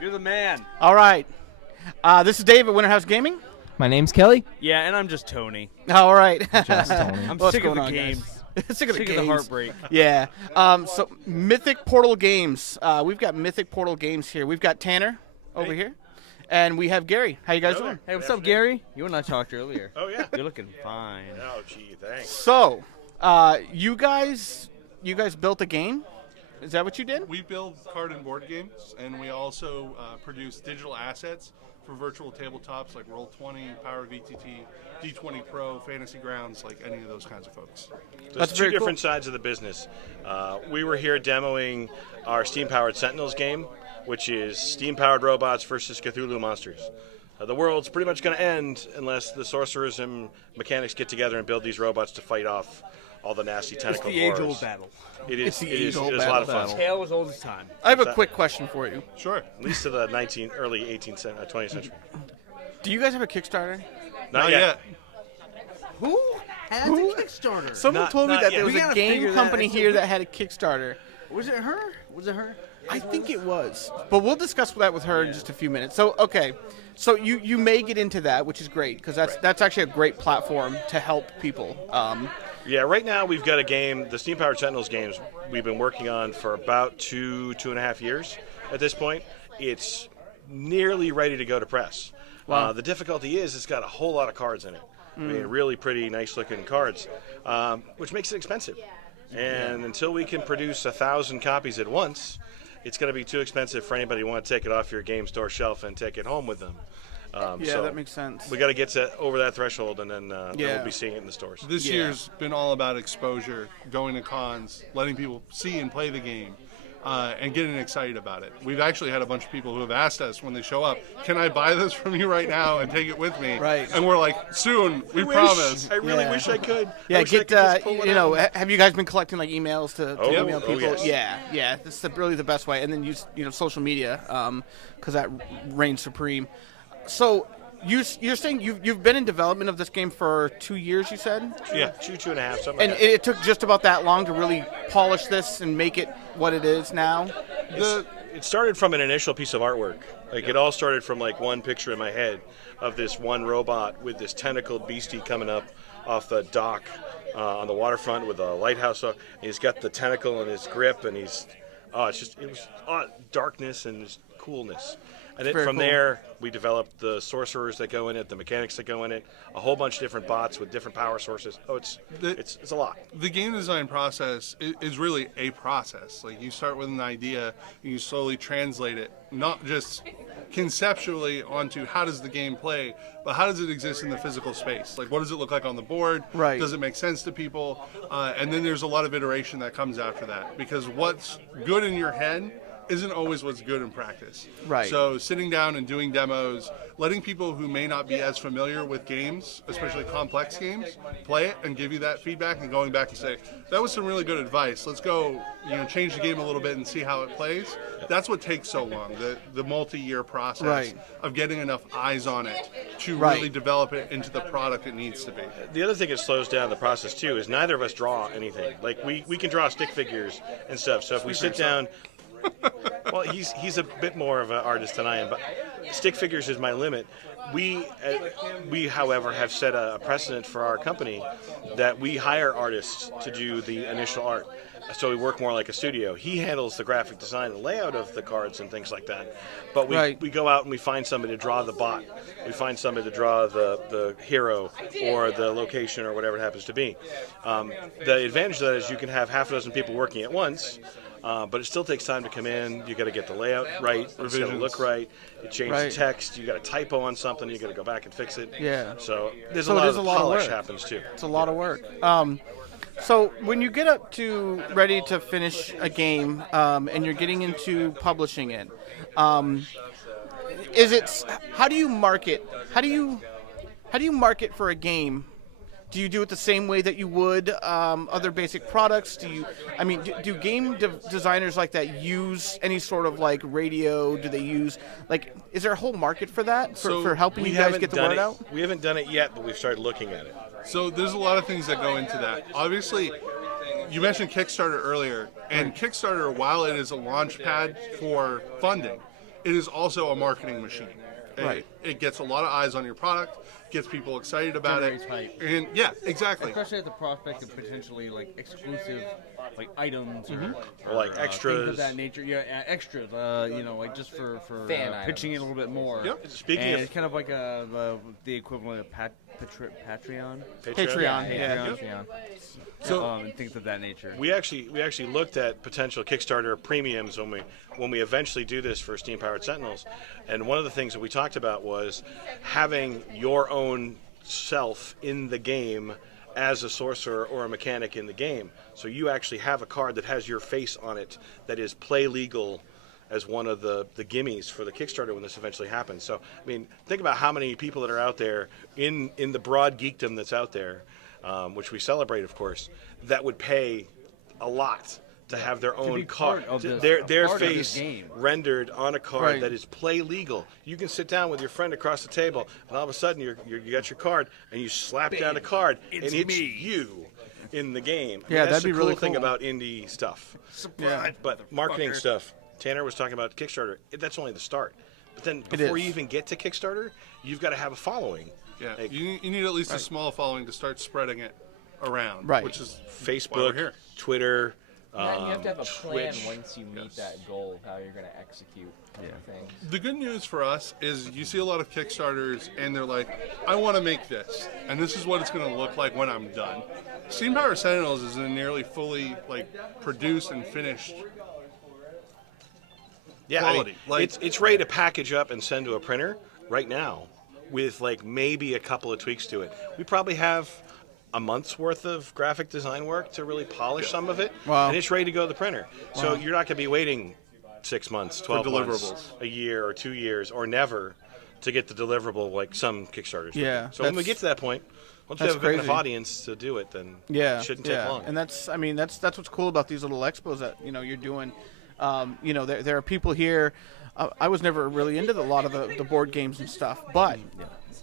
You're the man. All right. This is Dave at WinterHouse Gaming. My name's Kelly. Yeah, and I'm just Tony. All right. Just Tony. I'm What's sick of going the on, games. guys? Sick of the Sick games. of the heartbreak. Yeah. So Mythic Portal Games. We've got Mythic Portal Games here. We've got Tanner over here, and we have Gary. How you guys doing? Hey, what's up, Gary? You and I talked earlier. Oh, yeah. You're looking fine. Oh, gee, thanks. So, you guys built a game. Is that what you did? We build card and board games, and we also produce digital assets for virtual tabletops like Roll20, Power VTT, D20 Pro, Fantasy Grounds, like any of those kinds of folks. There's That's two very different sides of the business. We were here demoing our steam-powered Sentinels game, which is steam-powered robots versus Cthulhu monsters. The world's pretty much going to end unless the sorcerers and mechanics get together and build these robots to fight off all the nasty It's tentacle the horrors. age-old battle. It is. the It is. age-old It is a lot of battle. fun. Tale as old as time. I have a quick question for you. Sure. At least to the early 18th, 20th century. Do you guys have a Kickstarter? Not yet. Who had the Kickstarter? Someone Not- told me not that yet. there was We a gotta game figure that company out. here that had a Kickstarter. Was it her? Was it her? I think it was, but we'll discuss that with her in just a few minutes. So, okay, so you may get into that, which is great because that's actually a great platform to help people. Yeah, right now we've got a game, the Steam Powered Sentinels games we've been working on for about two and a half years at this point. It's nearly ready to go to press. Wow. The difficulty is it's got a whole lot of cards in it. I mean, really pretty nice looking cards, which makes it expensive. And until we can produce 1,000 copies at once, it's going to be too expensive for anybody who want to take it off your game store shelf and take it home with them. Yeah, so that makes sense. we got to get over that threshold, and then Yeah. we'll be seeing it in the stores. This Yeah. year's been all about exposure, going to cons, letting people see and play the game, and getting excited about it. We've actually had a bunch of people who have asked us when they show up, can I buy this from you right now and take it with me? Right. And we're like, soon, we wish. promise. I really Yeah. wish I could. Yeah, I wish I get could just pull one out. have you guys been collecting like emails to Oh, email oh, people? yes. Yeah, this is really the best way, and then use social media because that reigns supreme. So you're saying you've been in development of this game for 2 years, you said? Yeah, two and a half, something And like that. it took just about that long to really polish this and make it what it is now? It started from an initial piece of artwork. Like, it all started from like one picture in my head of this one robot with this tentacled beastie coming up off the dock on the waterfront with a lighthouse. And he's got the tentacle in his grip, and it was darkness and just coolness. And then Very from cool. there, we developed the sorcerers that go in it, the mechanics that go in it, a whole bunch of different bots with different power sources. Oh, it's a lot. The game design process is really a process. Like, you start with an idea and you slowly translate it, not just conceptually onto how does the game play, but how does it exist in the physical space? Like, what does it look like on the board? Right. Does it make sense to people? And then there's a lot of iteration that comes after that, because what's good in your head isn't always what's good in practice. Right. So sitting down and doing demos, letting people who may not be as familiar with games, especially complex games, play it and give you that feedback, and going back and say, that was some really good advice. Let's go, change the game a little bit and see how it plays. That's what takes so long, the multi-year process Right. of getting enough eyes on it to Right. really develop it into the product it needs to be. The other thing that slows down the process too is neither of us draw anything. Like, we can draw stick figures and stuff. So if we sit down, well, he's a bit more of an artist than I am, but stick figures is my limit. We, however, have set a precedent for our company that we hire artists to do the initial art. So we work more like a studio. He handles the graphic design and layout of the cards and things like that. But we go out and we find somebody to draw the bot. We find somebody to draw the hero or the location or whatever it happens to be. The advantage of that is you can have half a dozen people working at once. But it still takes time to come in. You got to get the layout right. It's got to Revisions. look right. You change Right. the text. You got a typo on something. You got to go back and fix it. Yeah. So there's So a it lot is of a lot of polish work. happens too. It's a lot of work. So when you get up to ready to finish a game and you're getting into publishing it, how do you market? How do you market for a game? Do you do it the same way that you would other basic products? Do game designers like that use any sort of like radio? Do they use is there a whole market for that for helping we you guys haven't get the done word it- out? We haven't done it yet, but we've started looking at it. So there's a lot of things that go into that. Obviously, you mentioned Kickstarter earlier, and Kickstarter, while it is a launch pad for funding, it is also a marketing machine. Right. It gets a lot of eyes on your product, gets people excited about Generates it. hype. And yeah, exactly. Especially at the prospect of potentially like exclusive like items Or, like, things extras. of that nature. Yeah, extras. You know, like just for Fan pitching it a items. little bit more. Yep. Speaking and of- it's kind of like the equivalent of Patreon. Patreon. Yeah. Patreon. So- And things of that nature. We actually looked at potential Kickstarter premiums when we eventually do this for Steam Powered Sentinels, and one of the things that we talked about was having your own self in the game as a sorcerer or a mechanic in the game. So you actually have a card that has your face on it that is play legal as one of the gimmies for the Kickstarter when this eventually happens. So I mean, think about how many people that are out there in the broad geekdom that's out there, which we celebrate, of course, that would pay a lot to have their own be card, part of this- their part of this face game. rendered on a card Right. that is play legal. You can sit down with your friend across the table, and all of a sudden you got your card, and you slap down a card, and it's you in the game. I mean, Yeah, that's that'd the be cool really thing cool. about indie stuff. Yeah. But marketing stuff. Tanner was talking about Kickstarter. That's only the start. But then It before is. you even get to Kickstarter, you've got to have a following. Yeah, Like, you need at least a small following to start spreading it around. Right. Which is why we're Facebook, here. Twitter. Yeah, and you have to have a plan Twitch. once you meet that goal, how you're going to execute things. The good news for us is you see a lot of Kickstarters and they're like, I want to make this, and this is what it's going to look like when I'm done. Steam Power Sentinels is a nearly fully produced and finished. Yeah, quality. I mean, it's ready to package up and send to a printer right now with maybe a couple of tweaks to it. We probably have a month's worth of graphic design work to really polish some of it, Wow. and it's ready to go to the printer. So you're not going to be waiting 6 months, 12 months, deliverables. a year or 2 years, or never to get the deliverable like some Kickstarters. would. Yeah, So when we that's- get to that point, once you that's have a big enough crazy. audience to do it, then Yeah, it shouldn't take long. And that's what's cool about these little expos that you're doing. There are people here. I was never really into a lot of the board games and stuff, but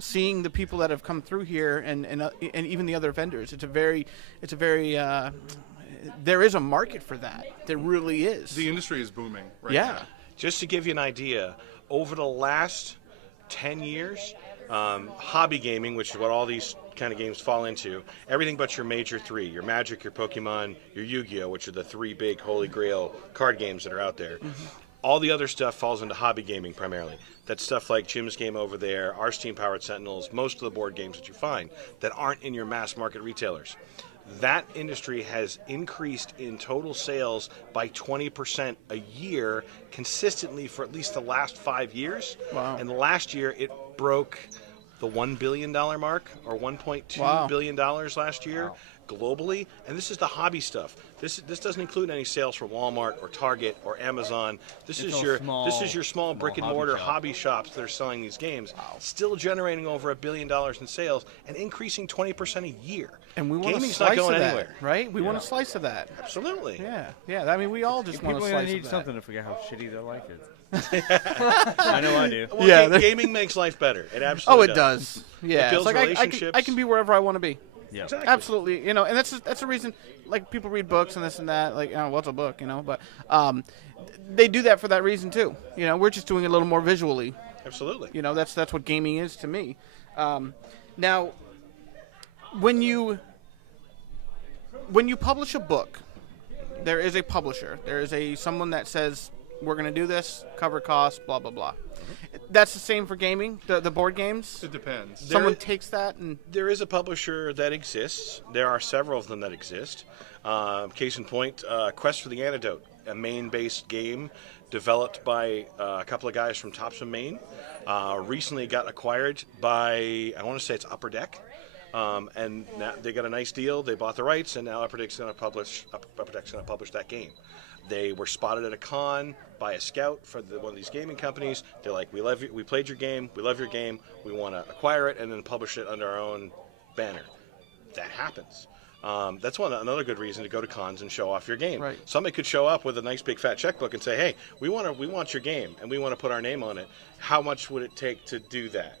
seeing the people that have come through here and even the other vendors, it's a very there is a market for that. There really is. The industry is booming right Yeah. now. Just to give you an idea, over the last 10 years, hobby gaming, which is what all these kind of games fall into, everything but your major three, your Magic, your Pokemon, your Yu-Gi-Oh!, which are the three big holy grail card games that are out there. All the other stuff falls into hobby gaming primarily. That's stuff like Jim's game over there, our Steam-powered Sentinels, most of the board games that you find that aren't in your mass market retailers. That industry has increased in total sales by 20% a year consistently for at least the last 5 years. Wow. And last year it broke the $1 billion mark, or $1.2 Wow. billion last year globally. And this is the hobby stuff. This doesn't include any sales from Walmart or Target or Amazon. This It's is all your small brick and hobby mortar shop. hobby shops that are selling these games, still generating over $1 billion in sales and increasing 20% a year. And we want a Gaming's slice not going of that, anywhere. right? We want a slice of that. Absolutely. Yeah. I mean, we all just want a People are slice gonna need of that. something to forget how shitty their life is. I know I do. Well, Yeah, gaming makes life better. It Oh, absolutely it does. Yeah, builds it's like relationships. I can be wherever I want to be. Yeah. Exactly. Absolutely, and that's the reason. Like people read books and this and that. Like, what's a book? But they do that for that reason too. We're just doing it a little more visually. Absolutely. That's what gaming is to me. Now, when you publish a book, there is a publisher. There is someone that says we're going to do this, cover costs, blah blah blah. That's the same for gaming, the board games. It depends. Someone takes that and There is a publisher that exists. There are several of them that exist. Case in point, Quest for the Antidote, a Maine-based game developed by a couple of guys from Topsom, Maine. Recently got acquired by, I want to say it's Upper Deck. And now they got a nice deal. They bought the rights, and now Upper Deck's going to publish that game. They were spotted at a con by a scout for one of these gaming companies. They're like, we played your game, we love your game, we want to acquire it and then publish it under our own banner. That happens. That's another good reason to go to cons and show off your game. Right. Somebody could show up with a nice big fat checkbook and say, hey, we want your game and we want to put our name on it. How much would it take to do that?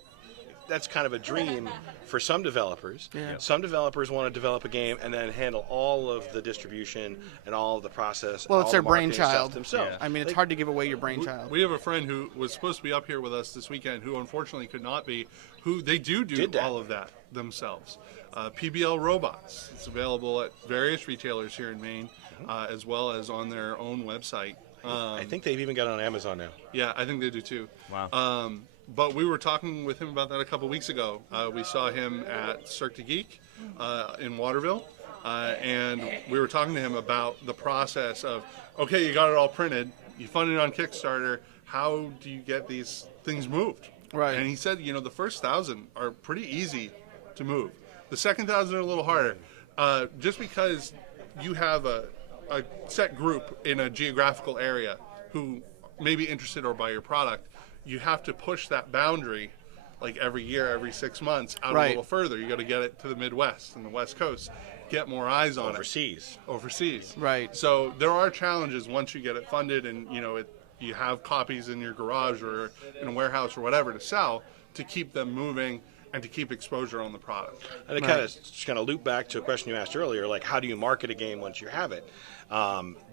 that's kind of a dream for some developers. Yeah. Some developers want to develop a game and then handle all of the distribution and all of the process. Well, and it's all their the marketing stuff brainchild. themselves. I mean, it's hard to give away your brainchild. We have a friend who was supposed to be up here with us this weekend who unfortunately could not be, who they do all of that themselves. PBL Robots. It's available at various retailers here in Maine, as well as on their own website. I think they've even got it on Amazon now. Yeah, I think they do too. Wow. But we were talking with him about that a couple weeks ago. We saw him at Cirque du Geek in Waterville, and we were talking to him about the process of, okay, you got it all printed, you funded it on Kickstarter, how do you get these things moved? Right. And he said, the first 1,000 are pretty easy to move. The second 1,000 are a little harder, just because you have a set group in a geographical area who may be interested or buy your product. You have to push that boundary like every year, every 6 months out a little further. You got to get it to the Midwest and the West Coast, get more eyes on Overseas. Overseas. Right. So there are challenges once you get it funded and you have copies in your garage or in a warehouse or whatever to sell, to keep them moving and to keep exposure on the product. And it kind of loop back to a question you asked earlier, like how do you market a game once you have it?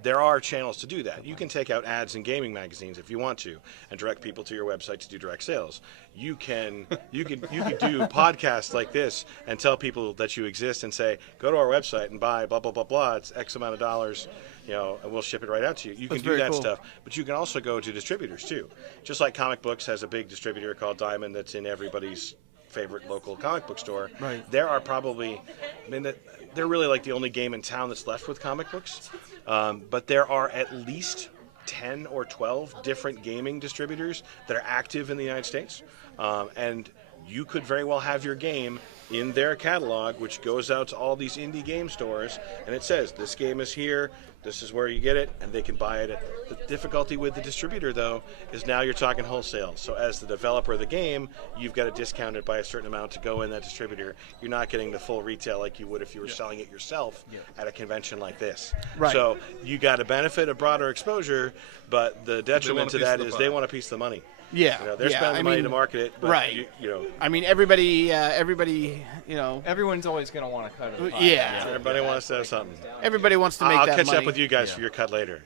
There are channels to do that. You can take out ads in gaming magazines if you want to, and direct people to your website to do direct sales. You can do podcasts like this and tell people that you exist and say, go to our website and buy blah blah blah blah. It's X amount of dollars, and we'll ship it right out to you. You can do that stuff, but you can also go to distributors too. Just like Comic Books has a big distributor called Diamond that's in everybody's favorite local comic book store. Right. There are probably, they're really like the only game in town that's left with comic books. But there are at least 10 or 12 different gaming distributors that are active in the United States. And you could very well have your game in their catalog, which goes out to all these indie game stores, and it says, this game is here, this is where you get it, and they can buy it. The difficulty with the distributor, though, is now you're talking wholesale. So as the developer of the game, you've got to discount it by a certain amount to go in that distributor. You're not getting the full retail like you would if you were selling it yourself at a convention like this. Right. So you got a benefit of broader exposure, but the detriment to that is they want a piece of the money. Yeah. They're spending money to market it, but right. I mean, everybody, Everyone's always going to want to cut it. Yeah. Everybody wants to have something. Everybody wants to make I'll that catch money. up with you guys for your cut later.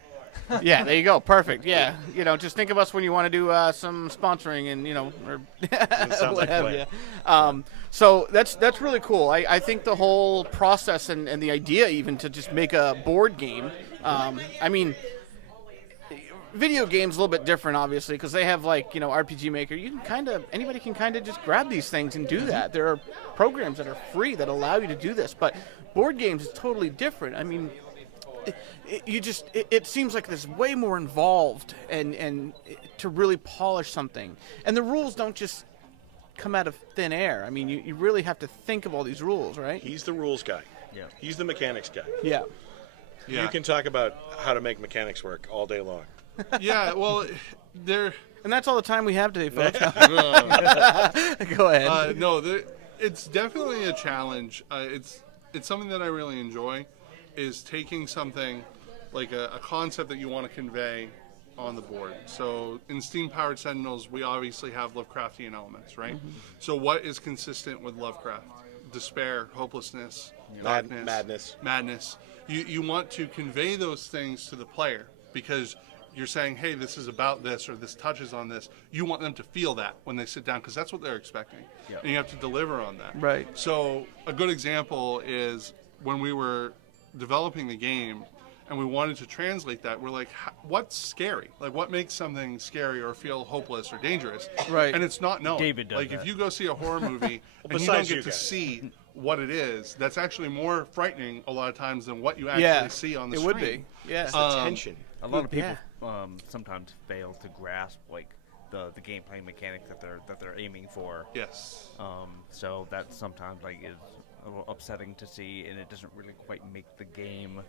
Yeah, there you go. Perfect. Yeah. Just think of us when you want to do some sponsoring and, or sounds what like have a you. So that's really cool. I think the whole process and the idea even to just make a board game, video games a little bit different, obviously, because they have RPG Maker. Anybody can kind of just grab these things and do that. There are programs that are free that allow you to do this, but board games is totally different. I mean, it seems like there's way more involved and to really polish something, and the rules don't just come out of thin air. I mean, you really have to think of all these rules, right? He's the rules guy. Yeah. He's the mechanics guy. Yeah. You can talk about how to make mechanics work all day long. Yeah, well, And that's all the time we have today, folks. Go ahead. It's definitely a challenge. It's something that I really enjoy, is taking something like a concept that you want to convey on the board. So in Steam-Powered Sentinels, we obviously have Lovecraftian elements, right? Mm-hmm. So what is consistent with Lovecraft? Despair, hopelessness, darkness, madness. You want to convey those things to the player because you're saying, hey, this is about this or this touches on this. You want them to feel that when they sit down because that's what they're expecting. Yep. And you have to deliver on that. Right. So a good example is when we were developing the game and we wanted to translate that, we're like, what's scary? Like, what makes something scary or feel hopeless or dangerous? Right. And it's not known. David does like, that. if you go see a horror movie and you don't get to see what it is, that's actually more frightening a lot of times than what you actually see on the screen. It would be. Yeah. It's the tension. A lot of people sometimes fail to grasp the gameplay mechanic that they're aiming for. Yes. So that sometimes is a little upsetting to see, and it doesn't really quite make the game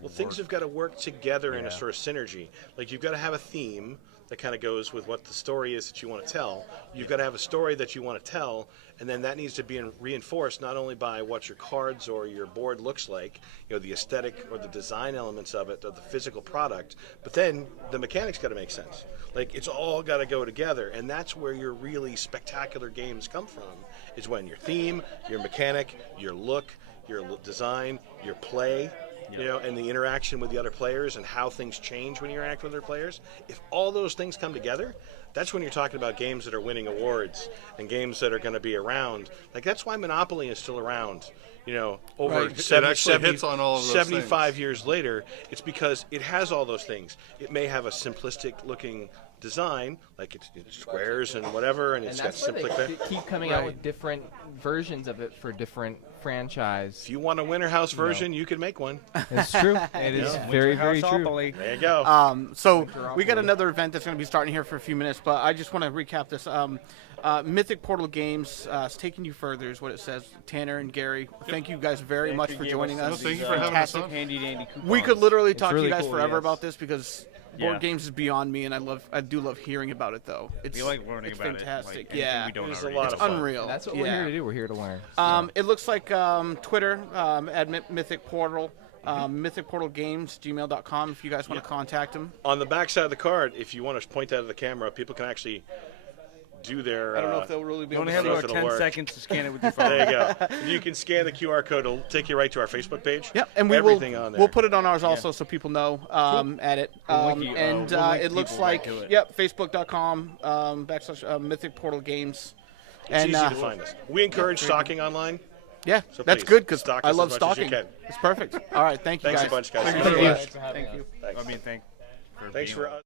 Well, things have got to work together in a sort of synergy. Like, you've got to have a theme that kind of goes with what the story is that you want to tell. You've got to have a story that you want to tell, and then that needs to be reinforced not only by what your cards or your board looks like, the aesthetic or the design elements of it, or the physical product, but then the mechanics got to make sense. Like, it's all got to go together, and that's where your really spectacular games come from, is when your theme, your mechanic, your look, your design, your play, and the interaction with the other players and how things change when you interact with other players. If all those things come together, that's when you're talking about games that are winning awards and games that are going to be around. Like, that's why Monopoly is still around. Over Right. It actually hits on all of those 75 things. years later, it's because it has all those things. It may have a simplistic looking design, like it's squares and whatever, and it's got that's why simplistic. they keep coming out with different versions of it for different franchise. If you want a WinterHouse version, you can make one. It's true. It is very, very true. There you go. So we got another event that's going to be starting here for a few minutes, but I just want to recap this. Mythic Portal Games is taking you further, is what it says. Tanner and Gary, thank you guys very much for joining us. Thank you for having us on. Handy dandy coupons. We could literally talk really to you guys cool, forever yes. about this because board games is beyond me, and I do love hearing about it though. It's We like learning it's about fantastic. it. Like, Yeah, we don't It's a already lot know. of fun. unreal. That's what we're here to do. We're here to learn. It looks like Twitter at Mythic Portal. Mythic Portal Games, gmail.com if you guys want to contact them. On the back side of the card, if you want to point that at the camera, people can actually do their. I don't know if they'll really be You able only to have see if about it'll 10 work. seconds to scan it with your phone. There you go. You can scan the QR code. It'll take you right to our Facebook page. Yep, and we Everything on there. we'll put it on ours also so people know at it. We'll link And we'll link it looks people right like to it. Facebook.com / Mythic Portal Games. It's And easy to find us. We encourage stocking online. yeah, So that's please, good because stock I us love as much as you stalking. can. It's perfect. All right, thank you Thanks guys. a bunch, guys. Thank you Thank so you. much. Thanks for having us. Thanks. I mean, thanks Thanks being for.